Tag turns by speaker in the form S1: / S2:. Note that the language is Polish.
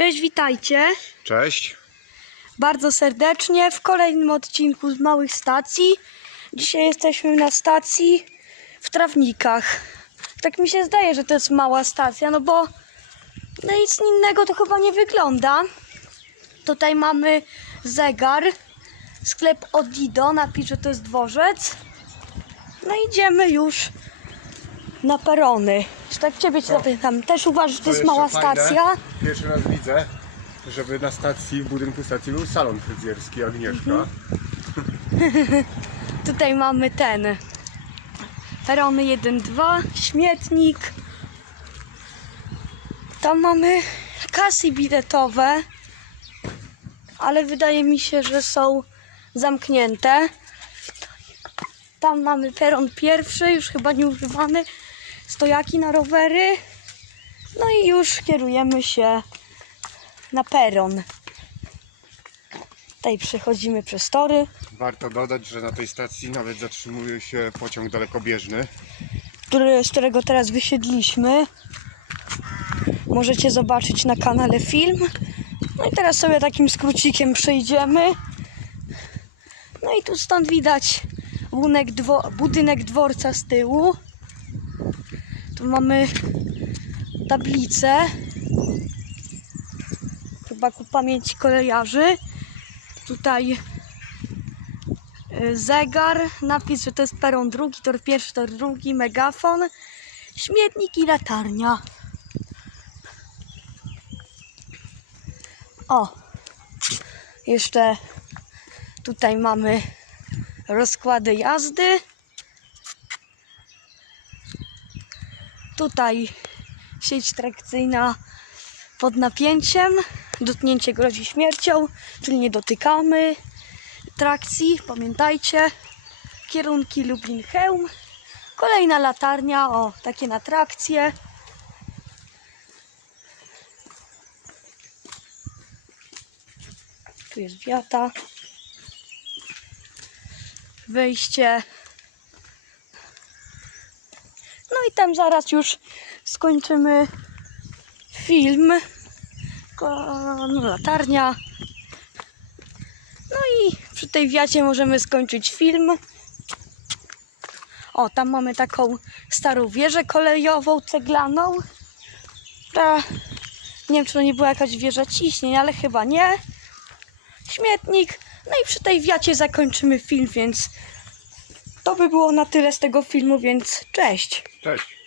S1: Cześć, witajcie
S2: Cześć.
S1: bardzo serdecznie w kolejnym odcinku z Małych Stacji. Dzisiaj jesteśmy na stacji w Trawnikach. Tak mi się zdaje, że to jest mała stacja, no bo no nic innego to chyba nie wygląda. Tutaj mamy zegar, sklep Odido, napisz, że to jest dworzec. No idziemy już na perony. Tak ciebie cię zapytam, też uważasz, że to jest
S2: jeszcze
S1: mała
S2: fajne.
S1: stacja?
S2: Pierwszy raz widzę, żeby na stacji, w budynku stacji był salon fryzjerski Agnieszka.
S1: Mhm. Tutaj mamy ten. Perony 1, 2, śmietnik. Tam mamy kasy biletowe, ale wydaje mi się, że są zamknięte. Tam mamy peron pierwszy, już chyba nieużywany. Stojaki na rowery. No i już kierujemy się na peron. Tutaj przechodzimy przez tory.
S2: Warto dodać, że na tej stacji nawet zatrzymuje się pociąg dalekobieżny.
S1: który, z którego teraz wysiedliśmy. Możecie zobaczyć na kanale film. No i teraz sobie takim skrócikiem przejdziemy. No i tu stąd widać budynek, dwo, budynek dworca z tyłu. Tu mamy tablicę. Chyba ku pamięci kolejarzy. Tutaj y, zegar, napis, że to jest peron drugi, tor pierwszy, tor drugi, megafon, śmietnik i latarnia. O, jeszcze tutaj mamy rozkłady jazdy. Tutaj sieć trakcyjna pod napięciem. Dotknięcie grozi śmiercią, czyli nie dotykamy trakcji, pamiętajcie. Kierunki Lublin-Chełm. Kolejna latarnia, o, takie na trakcję. Tu jest wiata. Wejście. No i tam zaraz już skończymy film. No, latarnia. No i przy tej wiacie możemy skończyć film. O, tam mamy taką starą wieżę kolejową, ceglaną. Ta, nie wiem, czy to nie była jakaś wieża ciśnień, ale chyba nie. Śmietnik. No i przy tej wiacie zakończymy film, więc to by było na tyle z tego filmu, więc cześć.
S2: Cześć.